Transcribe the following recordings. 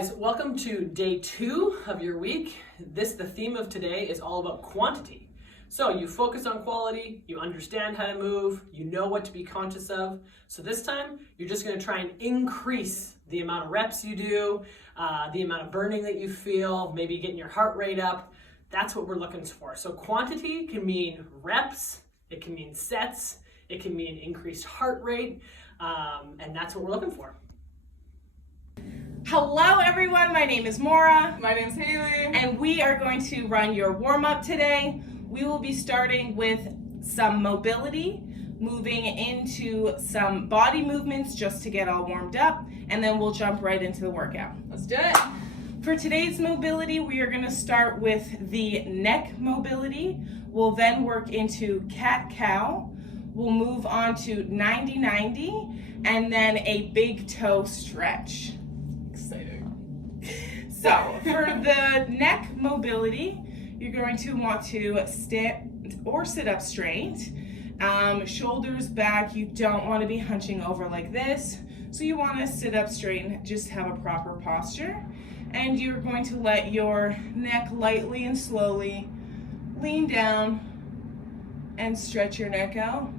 guys, welcome to day 2 of your week. The theme of today is all about quantity. So you focus on quality, you understand how to move, you know what to be conscious of. So this time, you're just gonna try and increase the amount of reps you do, the amount of burning that you feel, maybe getting your heart rate up. That's what we're looking for. So quantity can mean reps, it can mean sets, it can mean increased heart rate, and that's what we're looking for. Hello everyone, my name is Maura. My name's Haley. And we are going to run your warm-up today. We will be starting with some mobility, moving into some body movements just to get all warmed up, and then we'll jump right into the workout. Let's do it. For today's mobility, we are going to start with the neck mobility. We'll then work into cat-cow. We'll move on to 90-90, and then a big toe stretch. Exciting. So for the neck mobility, you're going to want to stand or sit up straight. Shoulders back, you don't want to be hunching over like this. So you want to sit up straight and just have a proper posture. And you're going to let your neck lightly and slowly lean down and stretch your neck out.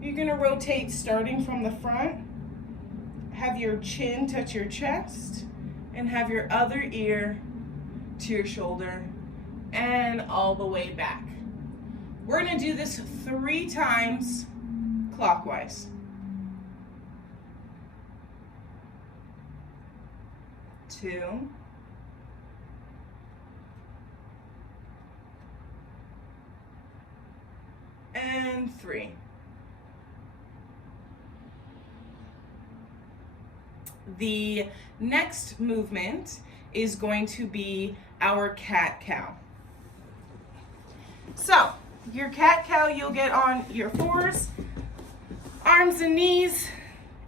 You're going to rotate starting from the front. Have your chin touch your chest and have your other ear to your shoulder and all the way back. We're going to do this 3 times clockwise. 2. And 3. The next movement is going to be our cat-cow. So, your cat-cow, you'll get on your 4s, arms and knees,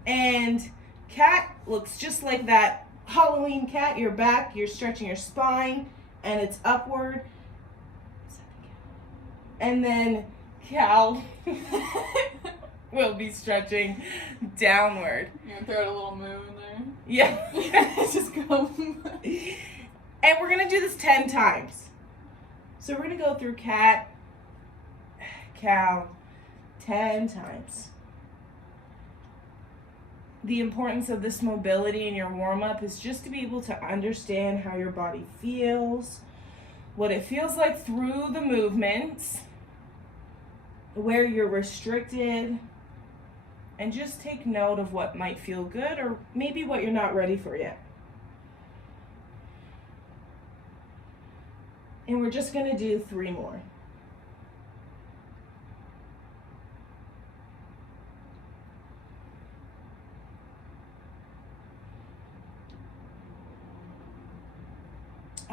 and cat looks just like that Halloween cat. Your back, you're stretching your spine, and it's upward. And then cow will be stretching downward. You're gonna throw out a little moo in there? Yeah. Just go. And we're gonna do this 10 times. So we're gonna go through cat, cow, 10 times. The importance of this mobility in your warm-up is just to be able to understand how your body feels, what it feels like through the movements, where you're restricted, and just take note of what might feel good or maybe what you're not ready for yet. And we're just going to do 3 more.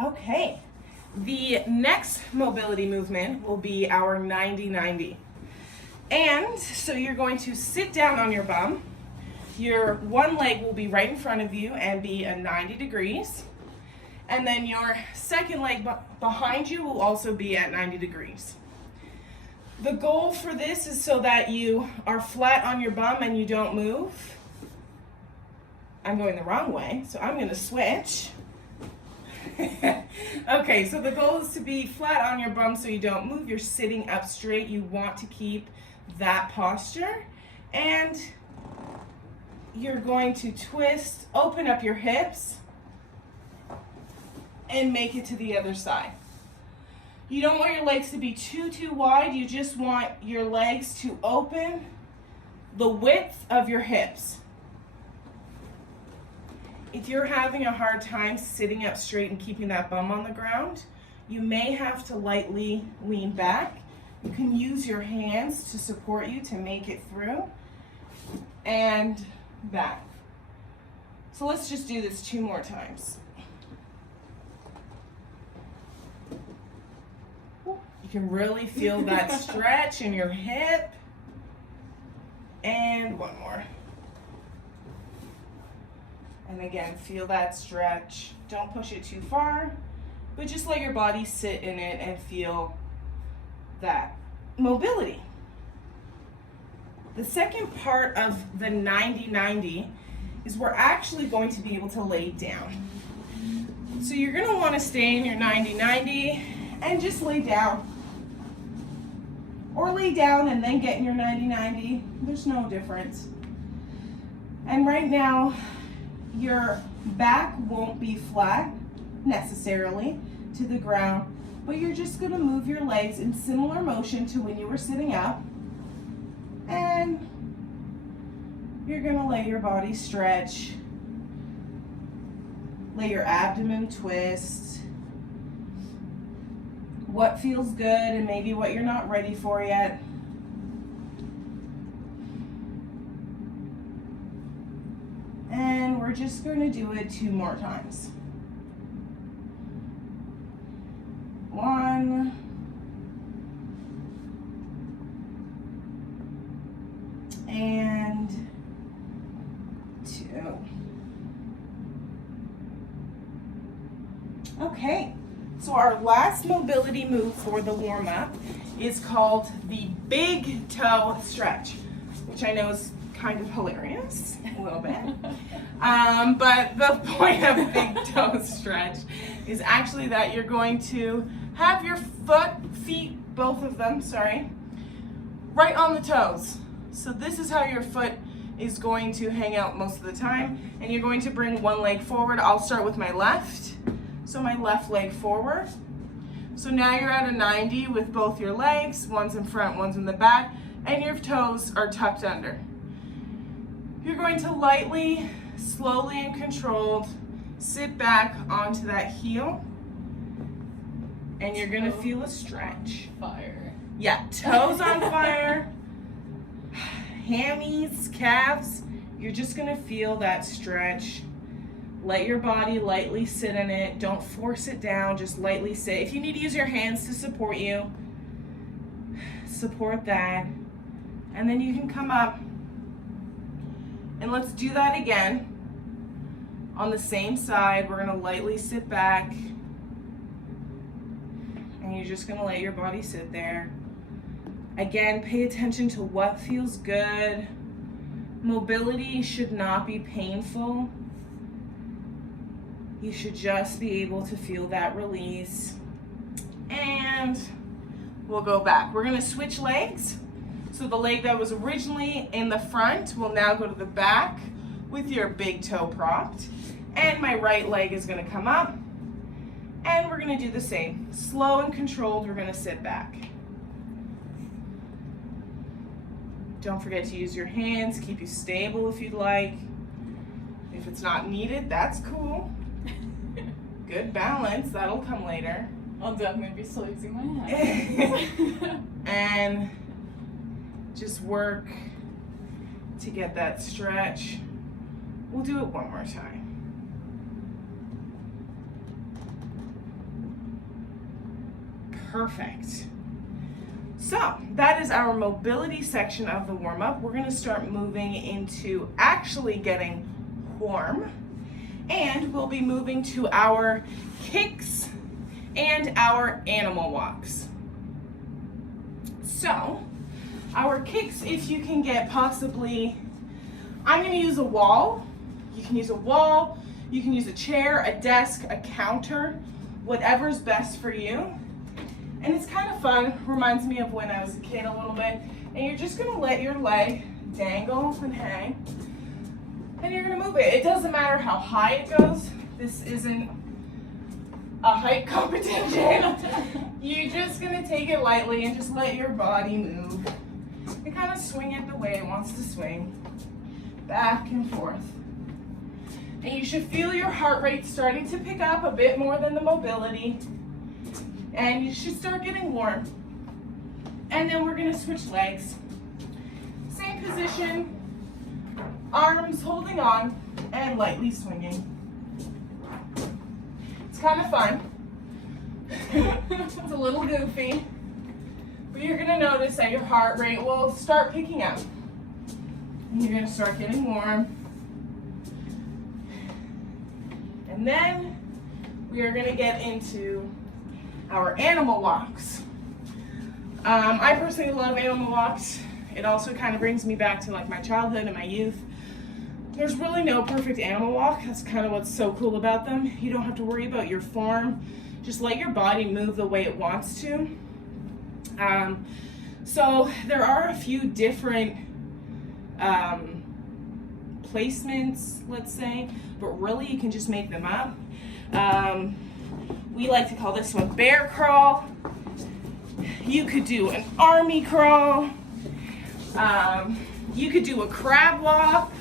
Okay, the next mobility movement will be our 90-90. And so you're going to sit down on your bum. Your one leg will be right in front of you and be at 90 degrees. And then your second leg behind you will also be at 90 degrees. The goal for this is so that you are flat on your bum and you don't move. I'm going the wrong way, so I'm going to switch. Okay, so the goal is to be flat on your bum so you don't move. You're sitting up straight. You want to keep that posture. And you're going to twist, open up your hips, and make it to the other side. You don't want your legs to be too wide. You just want your legs to open the width of your hips. If you're having a hard time sitting up straight and keeping that bum on the ground, you may have to lightly lean back. You can use your hands to support you to make it through, and back. So let's just do this 2 more times. You can really feel that stretch in your hip. And 1 more. And again, feel that stretch. Don't push it too far, but just let your body sit in it and feel that mobility. The second part of the 90-90 is we're actually going to be able to lay down. So you're gonna wanna stay in your 90-90 and just lay down. Or lay down and then get in your 90-90. There's no difference. And right now, your back won't be flat necessarily to the ground, but you're just gonna move your legs in similar motion to when you were sitting up. And you're gonna let your body stretch. Let your abdomen twist. What feels good and maybe what you're not ready for yet. And we're just going to do it 2 more times. 1. And 2. Okay, so our last mobility move for the warm-up is called the big toe stretch, which I know is kind of hilarious, a little bit. But the point of a big toe stretch is actually that you're going to have your feet, both of them, right on the toes. So this is how your foot is going to hang out most of the time, and you're going to bring one leg forward. I'll start with my left. So my left leg forward. So now you're at a 90 with both your legs, one's in front, one's in the back, and your toes are tucked under. You're going to lightly, slowly and controlled sit back onto that heel, and you're gonna feel a stretch. Fire. Yeah, toes on fire, hammies, calves, you're just gonna feel that stretch. Let your body lightly sit in it. Don't force it down, just lightly sit. If you need to use your hands to support you, support that. And then you can come up and let's do that again. On the same side, we're gonna lightly sit back and you're just gonna let your body sit there. Again, pay attention to what feels good. Mobility should not be painful. You should just be able to feel that release. And we'll go back. We're gonna switch legs. So the leg that was originally in the front will now go to the back with your big toe propped. And my right leg is gonna come up. And we're gonna do the same. Slow and controlled, we're gonna sit back. Don't forget to use your hands, keep you stable if you'd like. If it's not needed, that's cool. Good balance, that'll come later. I'll definitely be still using my hands. And just work to get that stretch. We'll do it one more time. Perfect. So that is our mobility section of the warm-up. We're gonna start moving into actually getting warm. And we'll be moving to our kicks and our animal walks. So, our kicks, if you can get possibly, I'm gonna use a wall. You can use a wall, you can use a chair, a desk, a counter, whatever's best for you. And it's kind of fun, reminds me of when I was a kid a little bit. And you're just gonna let your leg dangle and hang. And you're gonna move it. It doesn't matter how high it goes. This isn't a height competition. You're just gonna take it lightly and just let your body move. And kind of swing it the way it wants to swing. Back and forth. And you should feel your heart rate starting to pick up a bit more than the mobility. And you should start getting warm. And then we're gonna switch legs. Same position. Arms holding on and lightly swinging. It's kind of fun. It's a little goofy, but you're gonna notice that your heart rate will start picking up. And you're gonna start getting warm. And then we are gonna get into our animal walks. I personally love animal walks. It also kind of brings me back to like my childhood and my youth. There's really no perfect animal walk. That's kind of what's so cool about them. You don't have to worry about your form. Just let your body move the way it wants to. So there are a few different placements, let's say, but really you can just make them up. We like to call this one bear crawl. You could do an army crawl. You could do a crab walk.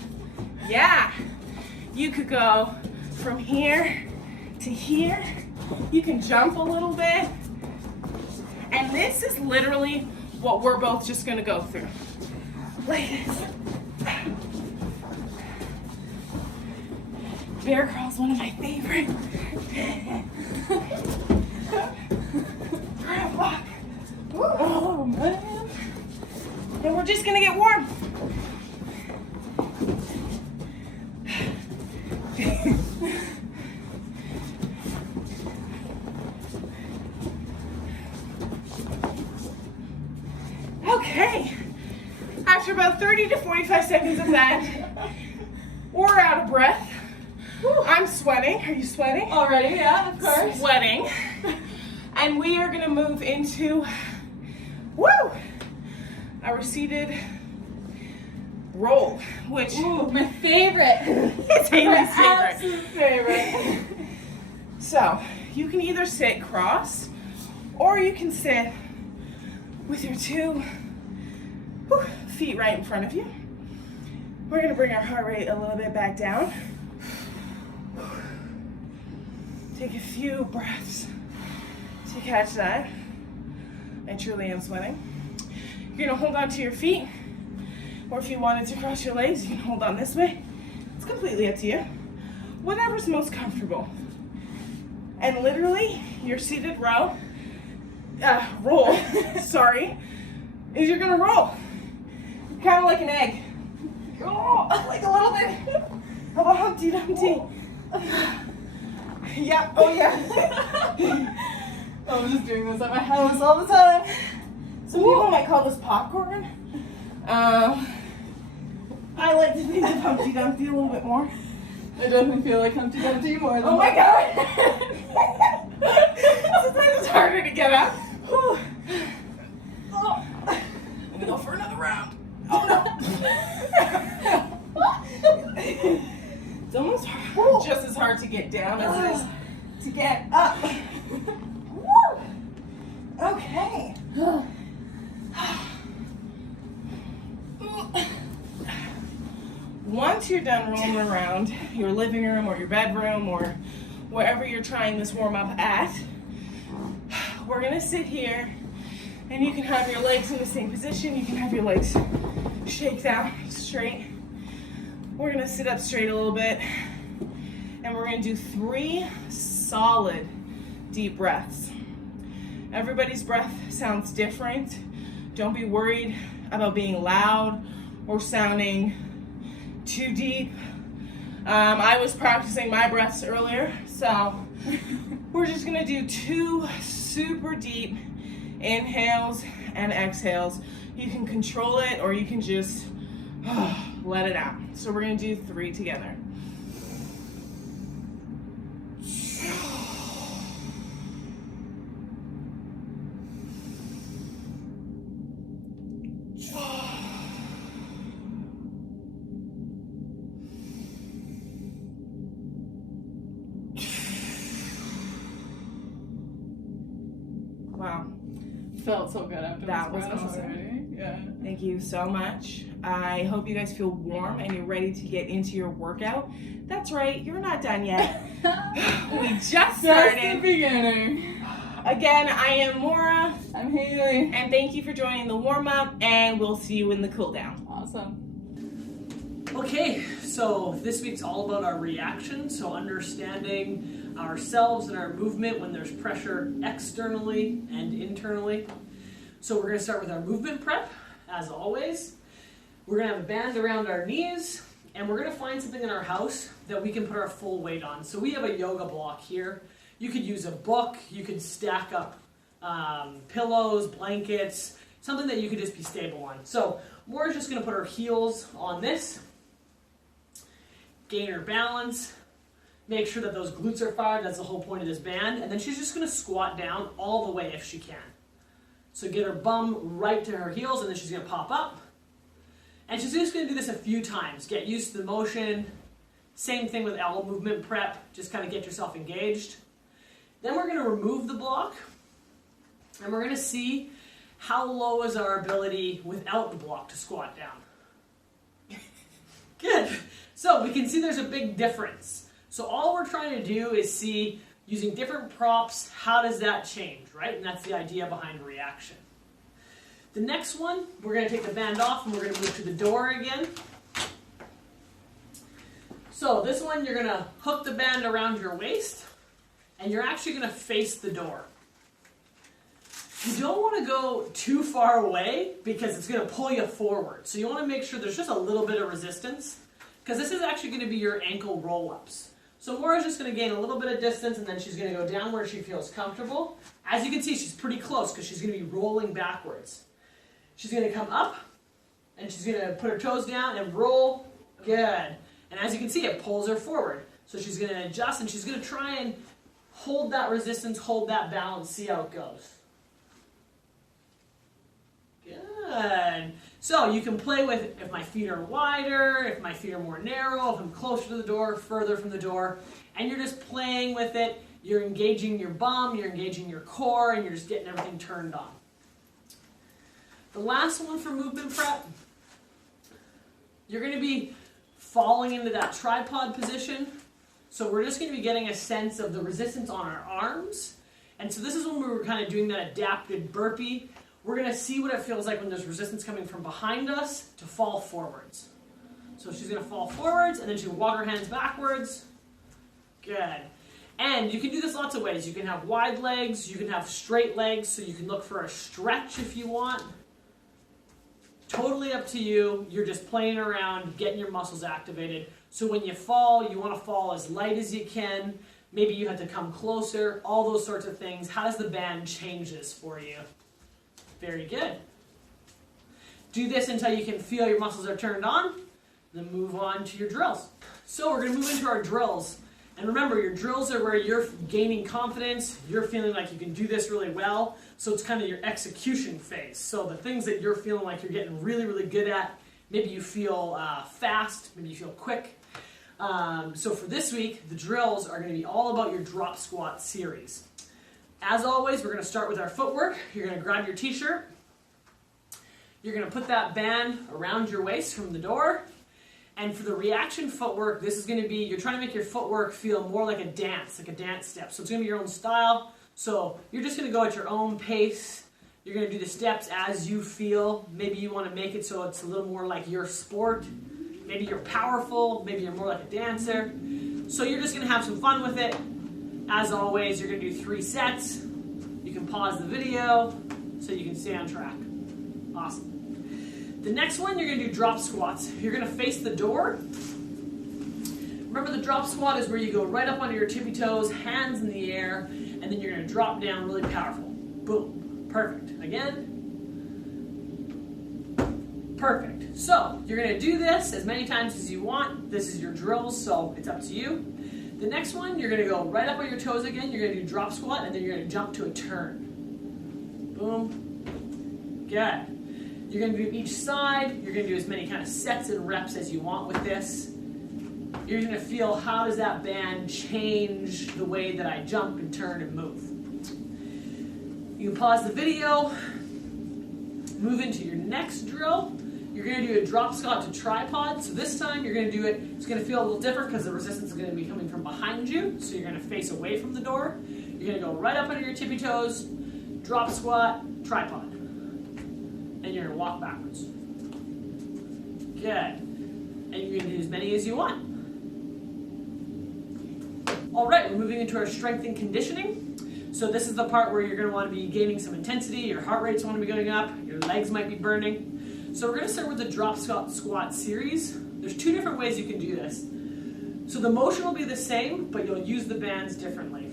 Yeah. You could go from here to here. You can jump a little bit. And this is literally what we're both just gonna go through. Like this. Bear crawl's one of my favorite. Crab walk. Oh man. And we're just gonna get warm. Okay. After about 30 to 45 seconds of that, we're out of breath. I'm sweating. Are you sweating? Already, yeah, of course. Sweating. And we are gonna move into, our seated roll, which Ooh, my favorite. is Haley's My favorite. absolute favorite. So you can either sit cross or you can sit with your two feet right in front of you. We're gonna bring our heart rate a little bit back down. Take a few breaths to catch that. I truly am sweating. You're gonna hold on to your feet, or if you wanted to cross your legs, you can hold on this way. It's completely up to you. Whatever's most comfortable. And literally, your seated roll, sorry, is you're gonna roll. Kind of like an egg. Oh, like a little bit of a Humpty Dumpty. Yeah, oh yeah. I was just doing this at my house all the time. Some people might call this popcorn. I like to think of Humpty Dumpty a little bit more. I definitely feel like Humpty Dumpty more than Oh my god! Sometimes it's harder to get up. Oh. Let me go for another round. Oh no! It's almost just as hard to get down as it is to get up. Woo! Okay. Once you're done rolling around your living room or your bedroom or wherever you're trying this warm up at, we're gonna sit here and you can have your legs in the same position. You can have your legs shake out straight. We're gonna sit up straight a little bit and we're gonna do 3 solid deep breaths. Everybody's breath sounds different. Don't be worried about being loud or sounding too deep. I was practicing my breaths earlier, so we're just gonna do 2 super deep inhales and exhales. You can control it or you can just let it out. So we're gonna do 3 together. Wow. Felt so good after That this was breath awesome. already. Yeah. Thank you so much. I hope you guys feel warm and you're ready to get into your workout. That's right, you're not done yet. We just That's the started. beginning. Again, I am Maura, I'm Haley. and thank you for joining the warm-up, and we'll see you in the cool down. Awesome. Okay, so this week's all about our reaction, so understanding ourselves and our movement when there's pressure externally and internally. So we're going to start with our movement prep, as always. We're going to have a band around our knees, and we're going to find something in our house that we can put our full weight on. So we have a yoga block here. You could use a book, you could stack up pillows, blankets, something that you could just be stable on. So Maura's just going to put her heels on this, gain her balance, make sure that those glutes are fired. That's the whole point of this band. And then she's just going to squat down all the way if she can. So get her bum right to her heels, and then she's going to pop up. And she's just going to do this a few times. Get used to the motion. Same thing with elbow movement prep. Just kind of get yourself engaged. Then we're going to remove the block. And we're going to see how low is our ability without the block to squat down. Good. So we can see there's a big difference. So all we're trying to do is see, using different props, how does that change, right? And that's the idea behind reaction. The next one, we're going to take the band off and we're going to move to the door again. So this one, you're going to hook the band around your waist and you're actually going to face the door. You don't want to go too far away because it's going to pull you forward. So you want to make sure there's just a little bit of resistance because this is actually going to be your ankle roll-ups. So Maura's just going to gain a little bit of distance and then she's going to go down where she feels comfortable. As you can see, she's pretty close because she's going to be rolling backwards. She's going to come up and she's going to put her toes down and roll. Good. And as you can see, it pulls her forward. So she's going to adjust and she's going to try and hold that resistance, hold that balance, see how it goes. Good. So you can play with if my feet are wider, if my feet are more narrow, if I'm closer to the door, further from the door, and you're just playing with it. You're engaging your bum, you're engaging your core, and you're just getting everything turned on. The last one for movement prep, you're going to be falling into that tripod position. So we're just going to be getting a sense of the resistance on our arms. And so this is when we were kind of doing that adapted burpee. We're going to see what it feels like when there's resistance coming from behind us to fall forwards. So she's going to fall forwards, and then she'll walk her hands backwards. Good. And you can do this lots of ways. You can have wide legs, you can have straight legs, so you can look for a stretch if you want. Totally up to you. You're just playing around, getting your muscles activated. So when you fall, you want to fall as light as you can. Maybe you have to come closer, all those sorts of things. How does the band change this for you? Very good. Do this until you can feel your muscles are turned on. Then move on to your drills. So we're going to move into our drills. And remember, your drills are where you're gaining confidence. You're feeling like you can do this really well. So it's kind of your execution phase. So the things that you're feeling like you're getting really, really good at. Maybe you feel fast. Maybe you feel quick. So for this week, the drills are going to be all about your drop squat series. As always, we're going to start with our footwork. You're going to grab your t-shirt. You're going to put that band around your waist from the door. And for the reaction footwork, this is going to be, you're trying to make your footwork feel more like a dance step. So it's going to be your own style. So you're just going to go at your own pace. You're going to do the steps as you feel. Maybe you want to make it so it's a little more like your sport. Maybe you're powerful. Maybe you're more like a dancer. So you're just going to have some fun with it. As always, you're going to do 3 sets. You can pause the video so you can stay on track. Awesome. The next one, you're going to do drop squats. You're going to face the door. Remember, the drop squat is where you go right up onto your tippy toes, hands in the air, and then you're going to drop down really powerful. Boom. Perfect. Again. Perfect. So, you're going to do this as many times as you want. This is your drills, so it's up to you. The next one, you're going to go right up on your toes again. You're going to do drop squat, and then you're going to jump to a turn. Boom. Good. You're going to do each side. You're going to do as many kind of sets and reps as you want with this. You're going to feel, how does that band change the way that I jump and turn and move? You can pause the video, move into your next drill. You're going to do a drop squat to tripod. So this time you're going to do it, it's going to feel a little different because the resistance is going to be coming from behind you. So you're going to face away from the door. You're going to go right up under your tippy toes, drop squat, tripod. And you're going to walk backwards. Good. And you're going to do as many as you want. All right, we're moving into our strength and conditioning. So this is the part where you're going to want to be gaining some intensity. Your heart rates want to be going up. Your legs might be burning. So we're going to start with the drop squat series. There's 2 different ways you can do this. So the motion will be the same, but you'll use the bands differently.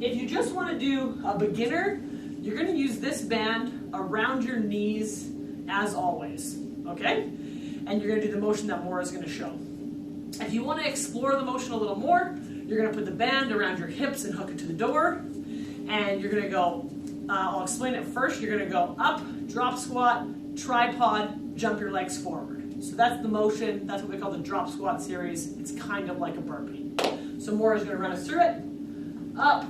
If you just want to do a beginner, you're going to use this band around your knees as always, okay? And you're going to do the motion that Maura is going to show. If you want to explore the motion a little more, you're going to put the band around your hips and hook it to the door. And you're going to go, I'll explain it first. You're going to go up, drop squat, tripod, jump your legs forward. So that's the motion. That's what we call the drop squat series. It's kind of like a burpee. So Maura's going to run us through it. Up,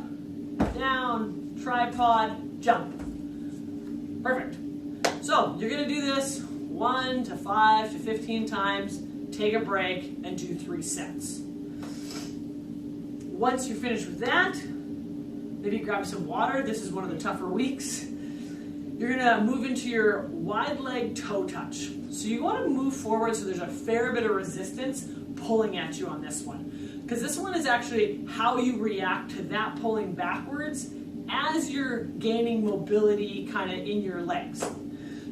down, tripod, jump. Perfect. So you're going to do this 1 to 5 to 15 times. Take a break and do 3 sets. Once you're finished with that, maybe grab some water. This is one of the tougher weeks. You're gonna move into your wide leg toe touch. So you wanna move forward so there's a fair bit of resistance pulling at you on this one. Because this one is actually how you react to that pulling backwards as you're gaining mobility kind of in your legs.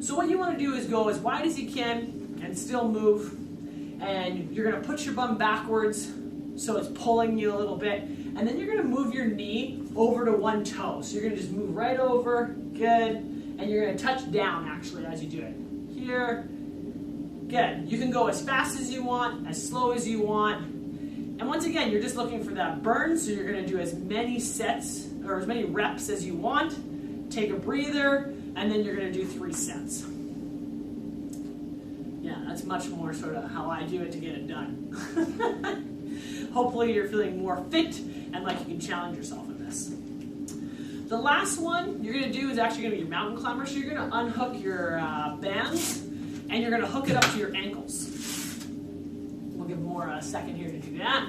So what you wanna do is go as wide as you can and still move. And you're gonna put your bum backwards so it's pulling you a little bit. And then you're gonna move your knee over to one toe. So you're gonna just move right over, good. And you're gonna touch down actually as you do it. Here, good. You can go as fast as you want, as slow as you want. And once again, you're just looking for that burn. So you're gonna do as many sets or as many reps as you want. Take a breather, and then you're gonna do 3 sets. Yeah, that's much more sort of how I do it to get it done. Hopefully you're feeling more fit and like you can challenge yourself in this. The last one you're gonna do is actually gonna be your mountain climber. So you're gonna unhook your bands and you're gonna hook it up to your ankles. We'll give Maura a second here to do that.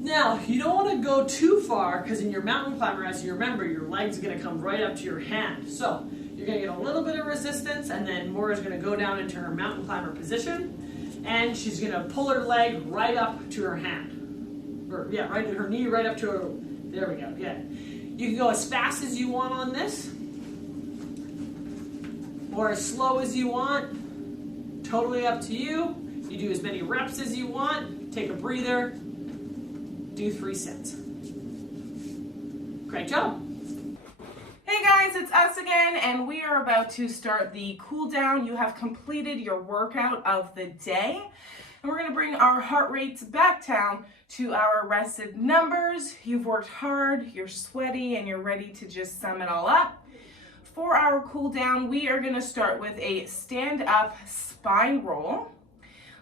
Now, you don't wanna go too far because in your mountain climber, as you remember, your leg's gonna come right up to your hand. So you're gonna get a little bit of resistance and then Maura's gonna go down into her mountain climber position. And she's gonna pull her leg right up to her hand. Or yeah, right, her knee right up to her, there we go, good. You can go as fast as you want on this, or as slow as you want, totally up to you. You do as many reps as you want, take a breather, do 3 sets. Great job. Hey guys, it's us again, and we are about to start the cool down. You have completed your workout of the day, and we're going to bring our heart rates back down to our rested numbers. You've worked hard, you're sweaty, and you're ready to just sum it all up. For our cool down, we are going to start with a stand up spine roll,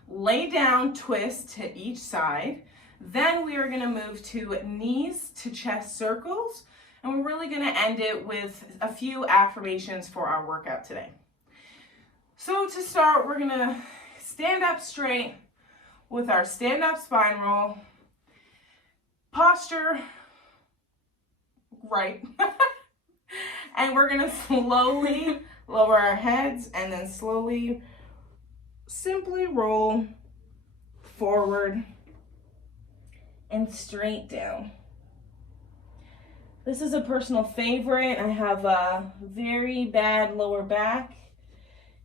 lay down twist to each side. Then we are going to move to knees to chest circles. And we're really going to end it with a few affirmations for our workout today. So to start, we're going to stand up straight with our stand up spine roll. Posture right. And we're going to slowly lower our heads and then slowly, simply roll forward and straight down. This is a personal favorite. I have a very bad lower back,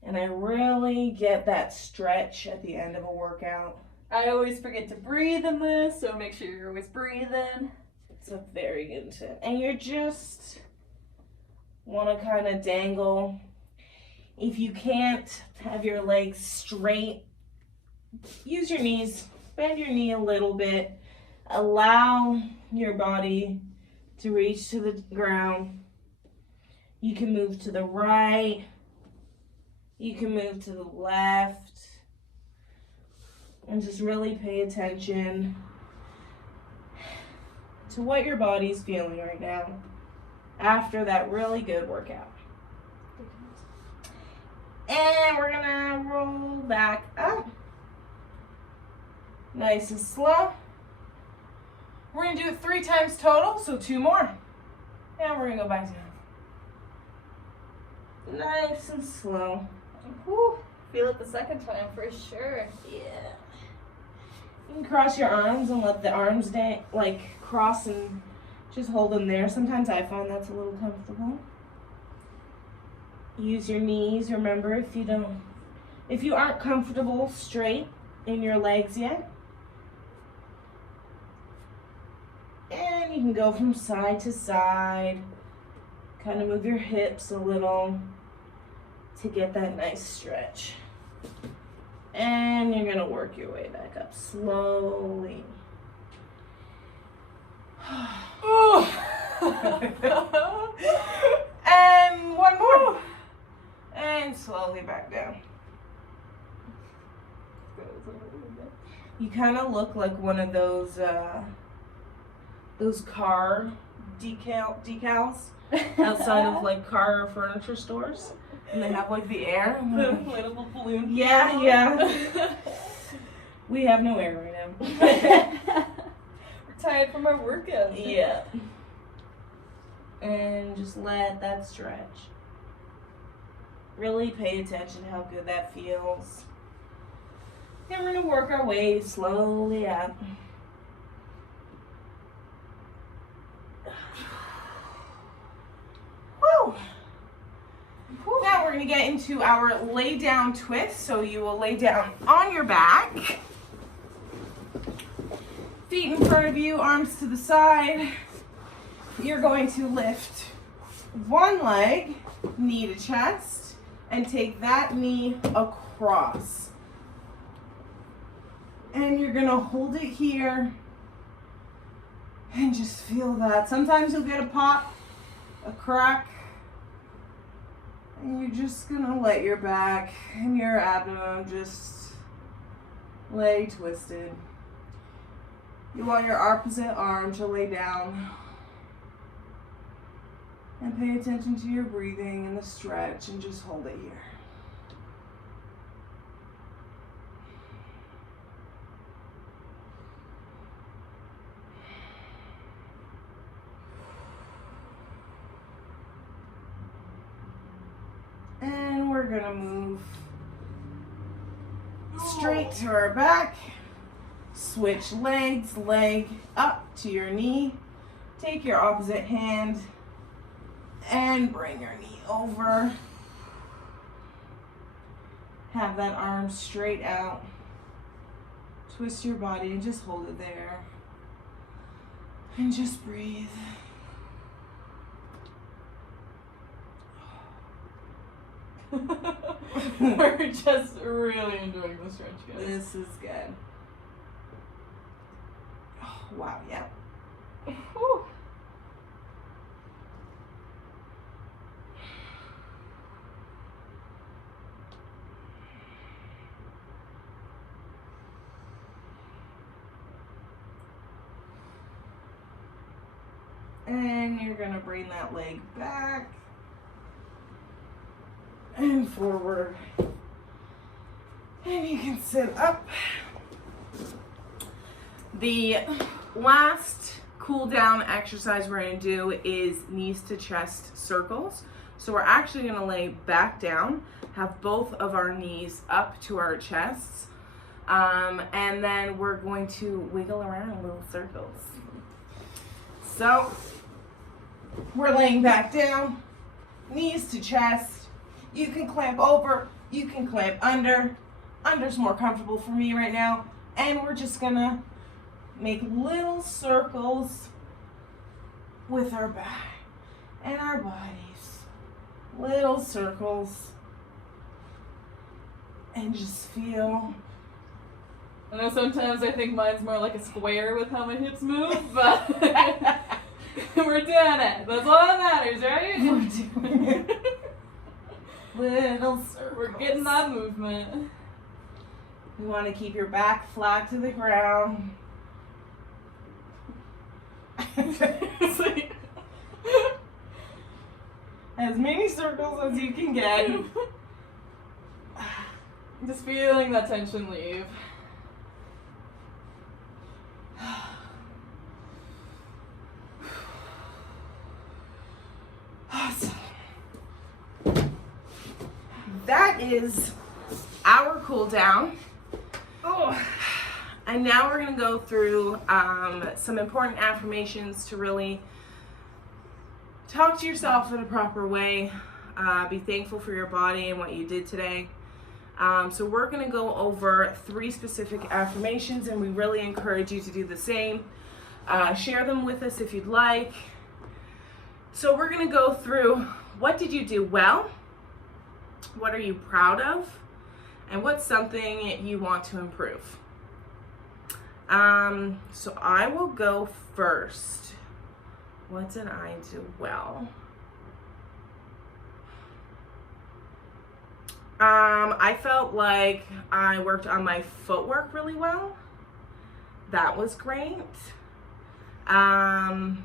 and I really get that stretch at the end of a workout. I always forget to breathe in this, so make sure you're always breathing. It's a very good tip. And you just want to kind of dangle. If you can't have your legs straight, use your knees. Bend your knee a little bit. Allow your body to reach to the ground. You can move to the right. You can move to the left. And just really pay attention to what your body's feeling right now after that really good workout. And we're gonna roll back up. Nice and slow. We're going to do it 3 times total, so 2 more. And we're going to go back down. Nice and slow. Whew, feel it the second time for sure. Yeah. You can cross your arms and let the arms cross and just hold them there. Sometimes I find that's a little comfortable. Use your knees. Remember, if you aren't comfortable straight in your legs yet, and you can go from side to side, kind of move your hips a little to get that nice stretch. And you're gonna work your way back up slowly. And one more. And slowly back down. You kind of look like one of those car decals outside of like car or furniture stores, and they have like the air. The inflatable balloon. Yeah. We have no air right now. We're tired from our workout. Yeah. And just let that stretch. Really pay attention to how good that feels. And we're gonna work our way slowly up. Woo! Now we're gonna get into our lay down twist. So you will lay down on your back. Feet in front of you, arms to the side. You're going to lift one leg, knee to chest, and take that knee across. And you're gonna hold it here and just feel that. Sometimes you'll get a pop, a crack, and you're just gonna let your back and your abdomen just lay twisted. You want your opposite arm to lay down. And pay attention to your breathing and the stretch and just hold it here. And we're gonna move straight to our back. Switch legs, leg up to your knee. Take your opposite hand and bring your knee over. Have that arm straight out. Twist your body and just hold it there. And just breathe. We're just really enjoying the stretch, guys. This is good. Oh, wow, yeah. Whew. And you're gonna bring that leg back and forward. And you can sit up. The last cool down exercise we're gonna do is knees to chest circles. So we're actually gonna lay back down, have both of our knees up to our chests, and then we're going to wiggle around in little circles. So we're laying back down, knees to chest. You can clamp over, you can clamp under. Under's more comfortable for me right now. And we're just gonna make little circles with our back and our bodies. Little circles. And just feel. I know sometimes I think mine's more like a square with how my hips move, but we're doing it. That's all that matters, right? We're doing it. Little circles. We're getting that movement. You want to keep your back flat to the ground. It's like, As many circles as you can get. just feeling that tension leave. Awesome. That is our cool down. Oh. And now we're going to go through some important affirmations to really talk to yourself in a proper way. Be thankful for your body and what you did today. So we're going to go over 3 specific affirmations, and we really encourage you to do the same. Share them with us if you'd like. So we're going to go through, what did you do well? What are you proud of? and what's something you want to improve. So I will go first. What did I do well? I felt like I worked on my footwork really well. That was great. Yeah,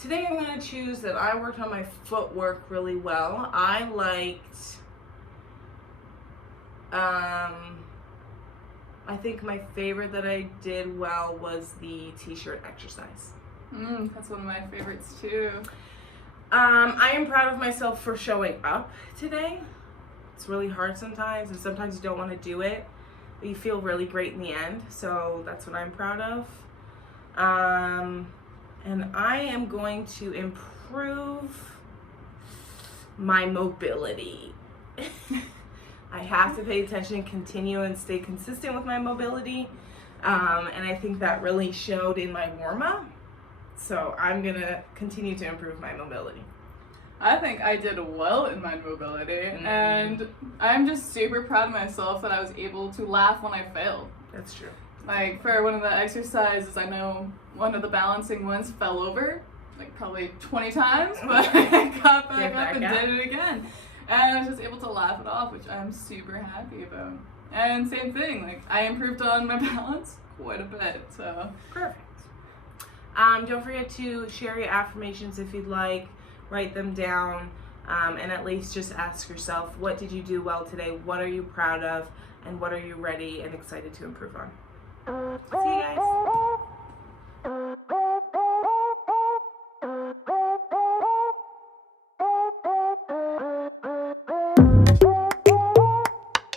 today I'm going to choose that I worked on my footwork really well. I liked, I think my favorite that I did well was the t-shirt exercise. That's one of my favorites too. I am proud of myself for showing up today. It's really hard sometimes, and sometimes you don't want to do it, but you feel really great in the end. So that's what I'm proud of. And I am going to improve my mobility. I have to pay attention and continue and stay consistent with my mobility. And I think that really showed in my warm-up. So I'm gonna continue to improve my mobility. I think I did well in my mobility, and I'm just super proud of myself that I was able to laugh when I failed. That's true. Like, for one of the exercises, I know one of the balancing ones fell over, like probably 20 times, but I got back up and did it again. And I was just able to laugh it off, which I'm super happy about. And same thing, like, I improved on my balance quite a bit, so. Perfect. Don't forget to share your affirmations if you'd like, write them down, and at least just ask yourself, what did you do well today? What are you proud of? And what are you ready and excited to improve on? See you guys.